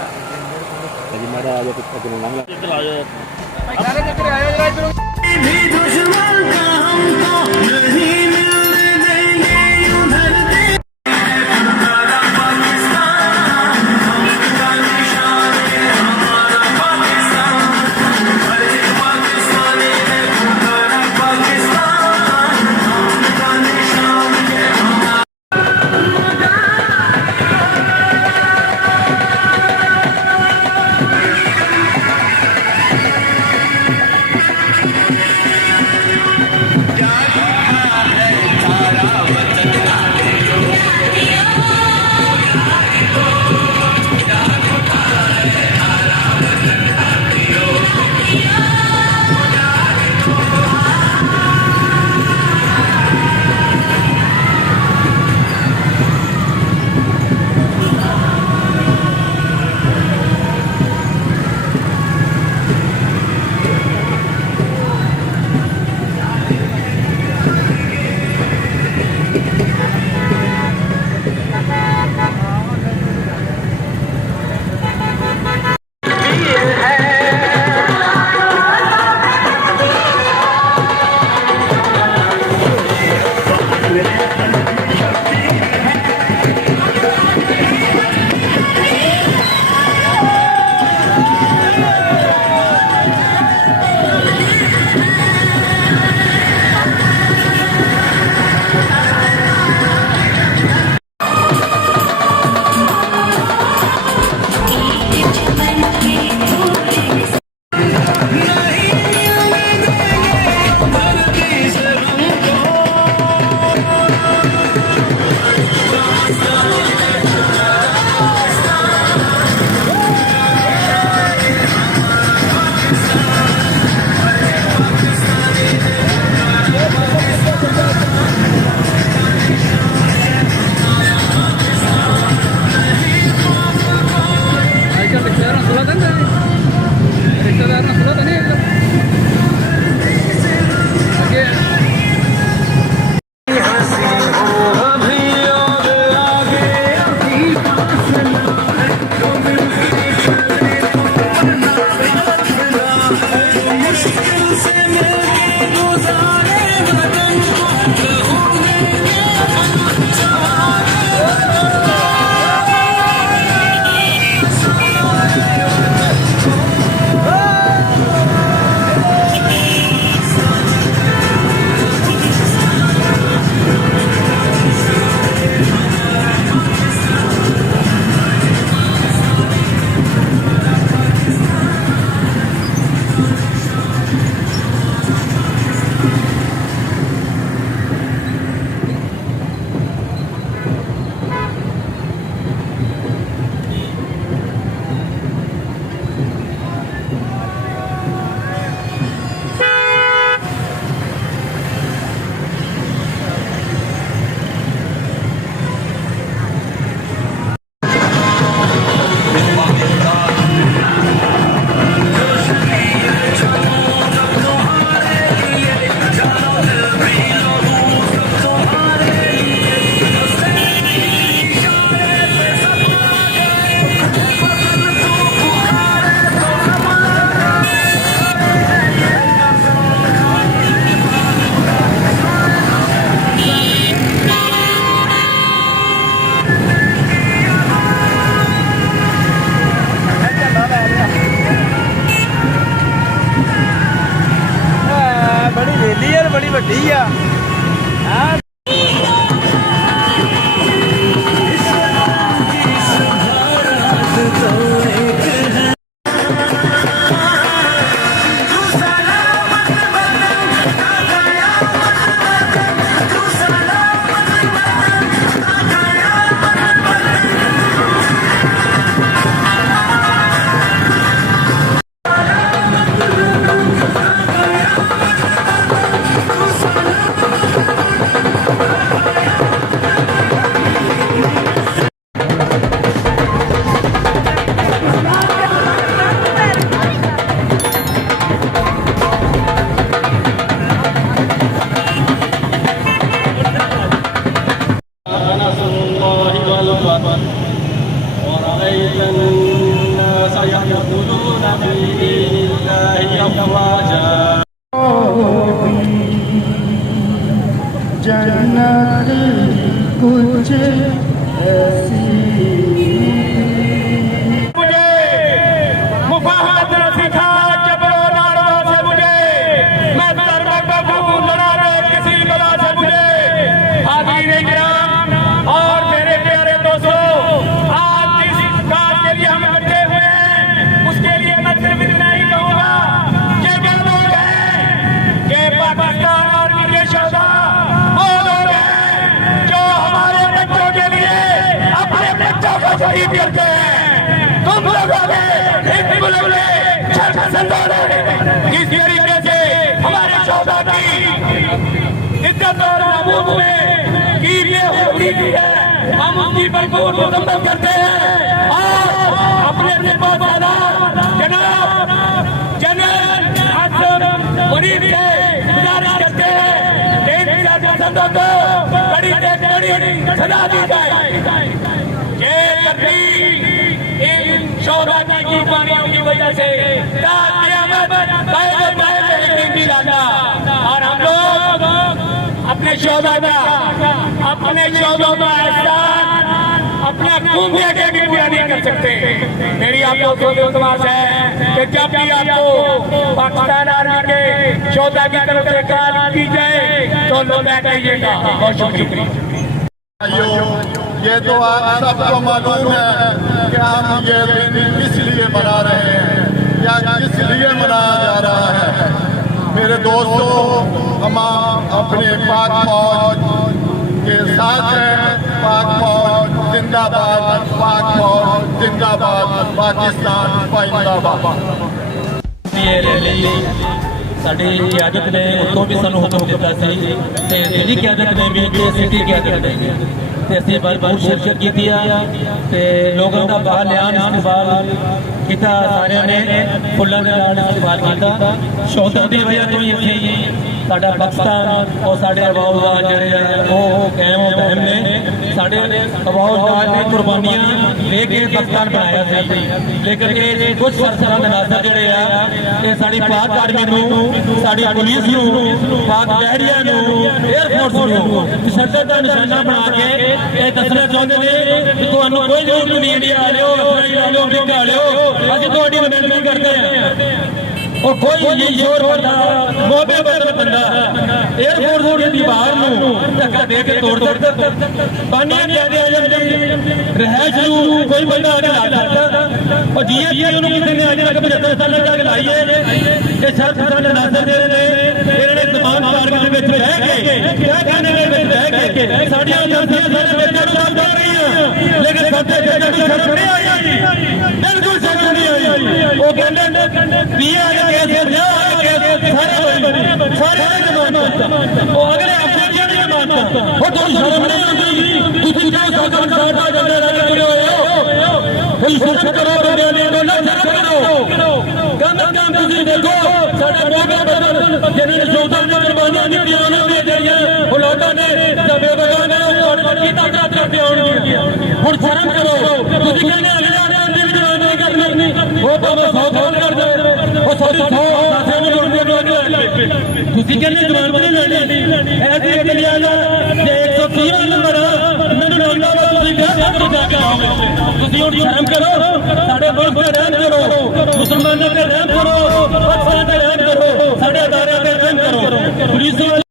अजी मारा आजा पिछले दिन लंघ चला जाओ सारे चक्कर आया जरा इधर भी दुश्मन का हमको नहीं मिलने देंगे उधर हमारा पाकिस्तान हमारा निशान है हमारा पाकिस्तान हर एक पाकिस्तानी है हमारा पाकिस्तान हमारा निशान है कुछ ऐसी मुझे मुफाहमत न सिखा जबरो नाड़ों से मुझे मैं सर में बबू लड़ा दे किसी बला से मुझे हाज़रीन किराम और मेरे प्यारे दोस्तों आज जिस काम के लिए हम इकट्ठे हुए हैं उसके लिए मैं सिर्फ इतना ही कहूँगा कि वो लोग हैं कि पाकिस्तान आर्मी के शोधा वो लोग हैं जो हमारे बच्चों के लिए अपने बच्चों को शहीद करते हैं। तुम लोगों ने किस तरीके से हमारे शोधा की इज्जत और महबूब में गिरने होती है हम उसकी भरपूर मुकम्मल करते हैं और अपने जनाब जनरल आसिम मुनीर से गुजारिश करते हैं कि इन सियासतदानों को बड़ी से बड़ी सजा दी जाए। ये तकलीफ इन शोधा की कुर्बानियों की वजह से और हम लोग अपने शोधा का एहसान अपना खून दे के भी पूरा नहीं कर सकते। मेरी आप लोगों को विश्वास है कि जब भी आपको पाकिस्तान आर्मी के शोधा की तरफ से कॉल की जाए तो लोग कहिएगा। बहुत शुक्रिया। ये तो आप सबको मालूम है कि हम ये दिन किस लिए मना रहे हैं या किस लिए मनाया जा रहा है। मेरे दोस्तों, हम अपने पाक फौज के साथ हैं। पाक फौज जिंदाबाद, पाक फौज जिंदाबाद, पाकिस्तान जिंदाबाद। ये रैली साडी क्यादत ने उतो भी सानू हुक्म दिता सी ते दिल्ली क्यादत ने भी ते सिटी क्यादत ने ते असीं भरपूर शिरकत कीती आ ते लोगों दा बालियान इस्तकबाल कीता। सारे ने फुल्लां दे नाल इस्तकबाल कीता। शोधा दी वजह तो ही असीं साडा पाकिस्तान और साडे अवाज़ जिहड़े वो कायम कायम ने साडे अवाज़ ने कुर्बानियां लेके पाकिस्तान बनाया सी। लेकिन ये कुछ सरसरद नाज़र जिहड़े आ ये साडी पाक आर्मी नूं साडी पुलिस नूं पाक बहरिया नूं एयरफोर्स नूं तशद्दुद दा निशाना बना के ये दसना चाहुंदे ने कि तुहानूं कोई जरूरत नहीं इंडिया आ लिओ अमरीका आ लिओ असीं तुहाडी मदद नहीं करदे हैं। और कोई ये शोर बंदा मोहबे बदल बंदा एयरफोर्स की दीवार नूं धक्का दे के तोड़ सकदा। बानियां कहदे आ जांदी रहैश नूं कोई बंदा आके ला सकदा और जीएसटी नूं किसी ने अजे तक 75 साल तक लाई है। ये सरसरद नाज़र जेहड़े ने इन्हां ने तमाम पार्क दे विच रह के क्या कहने दे विच रह के साडियां एजेंसियां सारे बच्चों नूं साफ कर रही हैं लेकिन साडे बच्चों नूं शर्म नहीं आई। बिल्कुल शर्म नहीं आई। वो कहंदे पीए सारे वो अगले अपने वो तुम शर्म नहीं आती तुम शर्म करो कम देखो जिन्होंने शोधा ने कुर्बानियां दी औलादा ने हुण शर्म करो कहने अगले वो तो 100 साल कर दे वो सारी 100 ਤੁਸੀਂ ਕਹਿੰਦੇ ਜਵਾਨ ਨਹੀਂ ਲੈਣੀ ਐਸੀ ਅਗਲੀ ਆ ਜਾ ਜੇ 130 ਨੰਬਰ ਮੈਨੂੰ ਲੱਗਦਾ ਵਾ ਤੁਸੀਂ ਤੁਸੀਂ ਹੁਣ ਸ਼ਰਮ ਕਰੋ ਸਾਡੇ ਮੁਲਕ ਤੇ ਰਹਿਮ ਕਰੋ ਮੁਸਲਮਾਨਾਂ ਤੇ ਰਹਿਮ ਕਰੋ ਪਾਕਿਸਤਾਨ ਤੇ ਰਹਿਮ ਕਰੋ ਸਾਡੇ ਅਦਾਰਿਆਂ ਤੇ ਰਹਿਮ ਕਰੋ। ਪੁਲਿਸ ਵਾਲੇ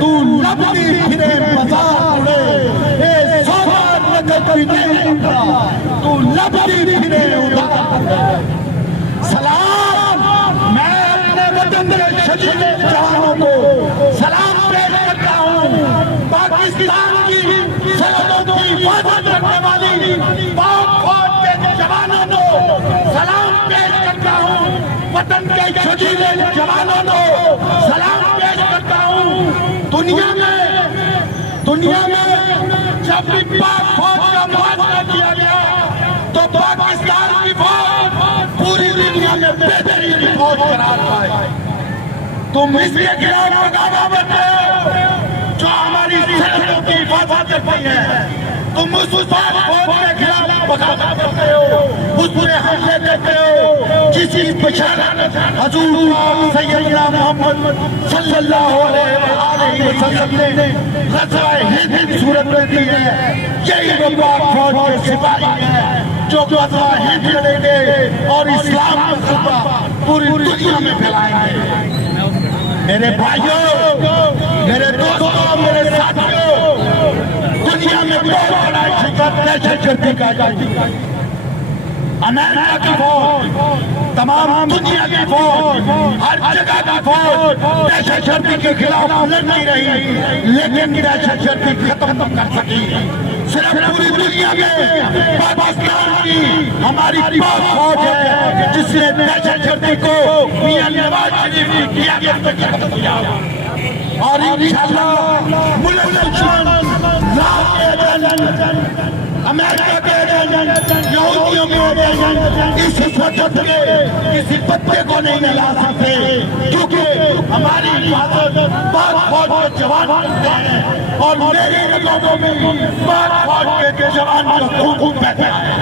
ਤੂੰ ਲੱਭਦੀ ਫਿਰੇ ਬਾਜ਼ਾਰ ਏ ਇਹ ਸੋਹਰ ਨਗਰ ਕੋਈ ਨਹੀਂ ਤੂੰ ਲੱਭਦੀ ਫਿਰੇ ਉਧਾਰ। सलाम मैं अपने वतन के शहीद जवानों को सलाम पेश करता हूँ। पाकिस्तान की सरहदों की हिफाजत रखने वाली पाक फौज के जवानों को सलाम पेश करता हूँ। वतन के शहीद जवानों को सलाम पेश करता हूँ। दुनिया में जब भी पाक फौज का मुआवजा किया गया तो पाकिस्तान की फौज पूरी दुनिया में बेहतरीन फौज करार पाए। तुम इसके खिलाफ बगावत करते हो जो हमारी सरहदों की हिफाजत करती है। तुम उस फौज के खिलाफ बगावत करते हो, उस पे हमले करते हो, जिसकी बशारत हजूर सैयदना मोहम्मद सल्लल्लाहु अलैहि वसल्लम ने ग़ज़वा हिंद सूरत में दी है। यही वो पाक फौज के सिपाही हैं जो ग़ज़वा हिंद लड़ेंगे और इस्लाम का ख़तरा पूरी दुनिया में फैलाएंगे। मेरे भाइयों, मेरे दोस्तों, मेरे साथियों, दुनिया में बहुत बड़ा शिकस्त दहशतगर्दी का अमेरिका की फौज, तमाम दुनिया की फौज, हर जगह की फौज दहशतगर्दी के खिलाफ लड़ती रही, लेकिन दहशतगर्दी खत्म कर सकी सिर्फ पूरी दुनिया में पाकिस्तान की हमारी पाक फौज है जिसने दहशतगर्दी को मियां नवाज शरीफ की क़यादत में खत्म किया। और इंशाअल्लाह मुल्क दुश्मन, अमेरिका के एजेंट, यहूदियों के एजेंट इस हिफाजत के किसी पत्ते को नहीं मिला सकते, क्योंकि हमारी हिफाजत पाक फौज के जवान करते हैं और मेरी रगों में पाक फौज के जवान का खून बहता है।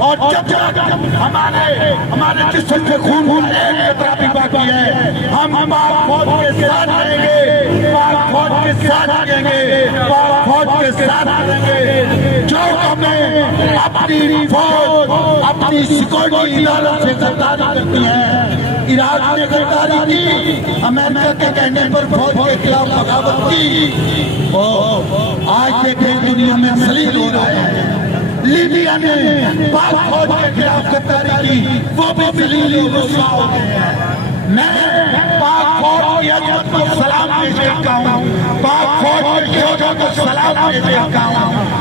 और जब तक हमारे जिस्म से खून एक कतरा भी बाकी है, हम पाक फौज के साथ रहेंगे, पाक फौज के साथ रहेंगे, पाक फौज के साथ रहेंगे। जो हमें अपनी फौज, अपनी सिक्योरिटी इदारों से गद्दारी करती है, इराक ने गद्दारी की, अमेरिका के कहने पर फौज के खिलाफ बगावत की, आज देखें दुनिया में सलील हो रहा है। लीबिया ने पाक फौज के खिलाफ गद्दारी की, वो भी सलील हो गए हैं। मैं पाक फौज की अजमत को सलाम पेश करता हूँ, पाक फौज के योद्धाओं को सलाम पेश करता हूँ।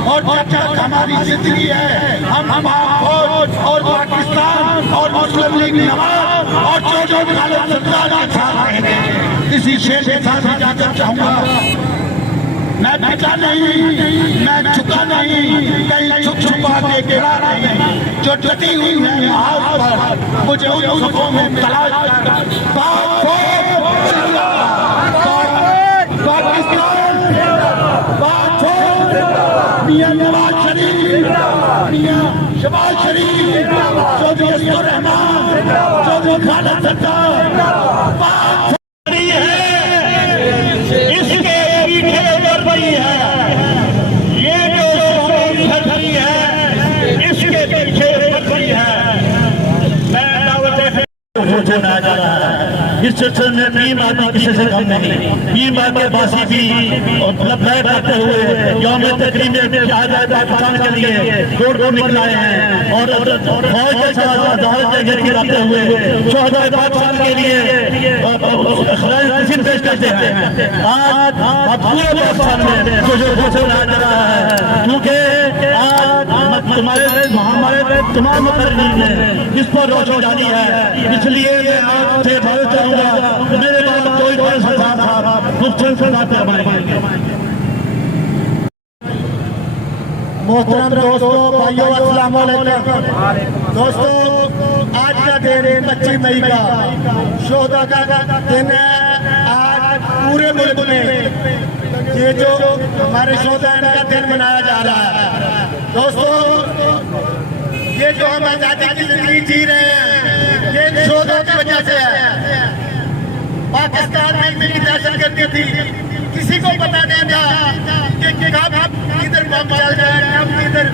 और जब तक हमारी जिंदगी है, हम पाक फौज और पाकिस्तान और मुस्लिम लीग नवाज और जो खालिद सरदार के साथ रहेंगे। इसी शेर के साथ इजाजत चाहूंगा। मैं पिता नहीं, मैं झुका नहीं, कहीं छुप छुपा के गिरा नहीं, जो डटी हुई है हाथ पर मुझे उन सफों में तलाश कर पाकिस्तान, मियां नवाज शरीफ, मियां शहबाज शरीफ, चौधरी अस्कर रहमान, चौधरी खालिद सरदार होना जा रहा है। इस सिलसिले में बीम आदमी किसी से कम नहीं, बीम के बासी भी लबैक करते हुए यौम तकरीम पाकिस्तान के लिए रोड को निकलाए हैं और फौज के साथ करते हुए 14 पाकिस्तान के लिए तस्वीर पेश करते हैं। आज पूरे पाकिस्तान में जो घोषणा आ रहा है, क्योंकि आज हमारे तमाम मुकर्रीन ने इस पर रोशनी डाली है, इसलिए मैं आपसे बात करूंगा। मेरे पास कोई मुफ्तन मोहतरम दोस्तों, भाइयों, अस्सलाम वालेकुम। दोस्तों, आज का दिन 25 मई का शोहदा का दिन है। आज पूरे मुल्क में ये जो हमारे शोहदा का दिन मनाया जा रहा है। दोस्तों, ये जो हम आजादी की जिंदगी जी रहे हैं, ये शोहदा की वजह से है। पाकिस्तान में इतनी दहशतगर्दी थी, किसी को पता नहीं था कि कब इधर बम चल जाए, कब इधर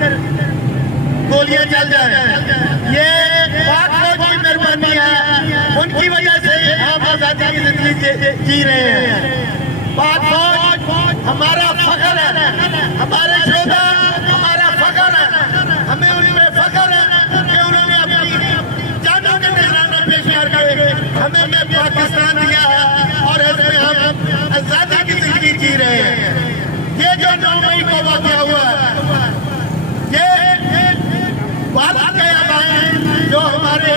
गोलियां चल जाए। ये पाक फौज की मेहरबानी है, उनकी वजह से हम आजादी की जिंदगी जी रहे हैं। पाक फौज हमारा फख्र है, हमारे शोहदा हमारा फख्र है। हमें उनमें फख्र है कि उन्होंने अपनी जानों के निशाना पेश करके हमें पाकिस्तान दिया है और इसमें हम आजादी की जिंदगी जी रहे हैं। ये जो 9 मई को वाक़या हुआ है, ये बात के आवाज़ जो हमारे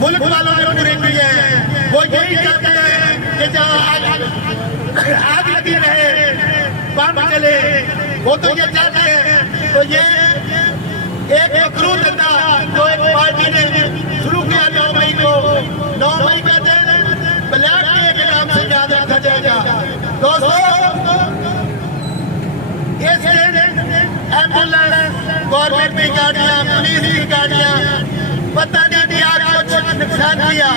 मुल्क वालों ने पूरे किए हैं, वो यही चाहते हैं कि जहाँ आग लगी रहे, बम चले, वो तो ये चाहते हैं। तो ये एक मकरूह धंधा जो एक पार्टी ने शुरू किया 9 मई को, 9 मई का दिन ब्लैक डे के नाम से याद रखा जाएगा। दोस्तों, इस दिन एम्बुलेंस गवर्नमेंट की गाड़ियां, पुलिस की गाड़ियां, पता नहीं क्या कुछ नुकसान किया।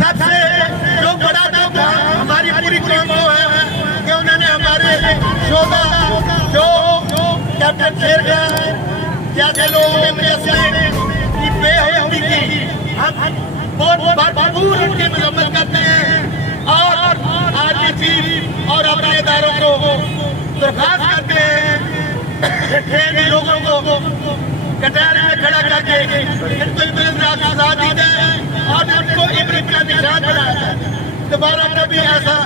सबसे जो बड़ा धोखा हमारी पूरी कौम को है कि उन्होंने हमारे शोभा जो कैप्टन शेर का जैसे लोगों ने मुझे की बेहूदी की, हम बहुत भरपूर उनकी मरम्मत करते हैं और आर्मी चीफ और अपने इदारों को दरखास्त करते हैं लोगों को कटार में खड़ा करके इनको इब्रात आजाद दी जाए और इनको इब्रत का निशान बनाया जाए, दोबारा कभी ऐसा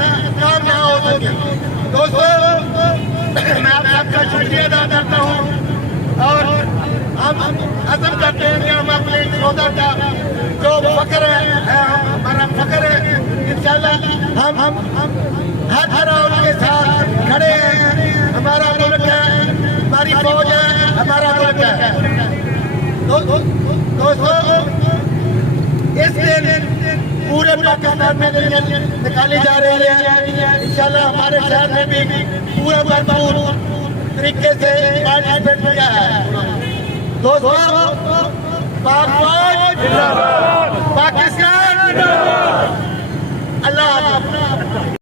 काम ना हो सके। दोस्तों, मैं आप सबका शुक्रिया अदा करता हूँ और हम अज़म करते हैं कि हम अपने शोधा का जो फख्र है हमारा फख्र है, इंशाल्लाह हम हर तरह उनके साथ खड़े हैं। हमारा मुल्क है, हमारी फौज है, हमारा मुल्क है। दोस्तों, इस दिन पूरे पाकिस्तान में निकाली जा रही है। इंशाल्लाह हमारे शहर में भी पूरा भरपूर तरीके से पार्टिसिपेट किया है। दोस्तों, पाकिस्तान अल्लाह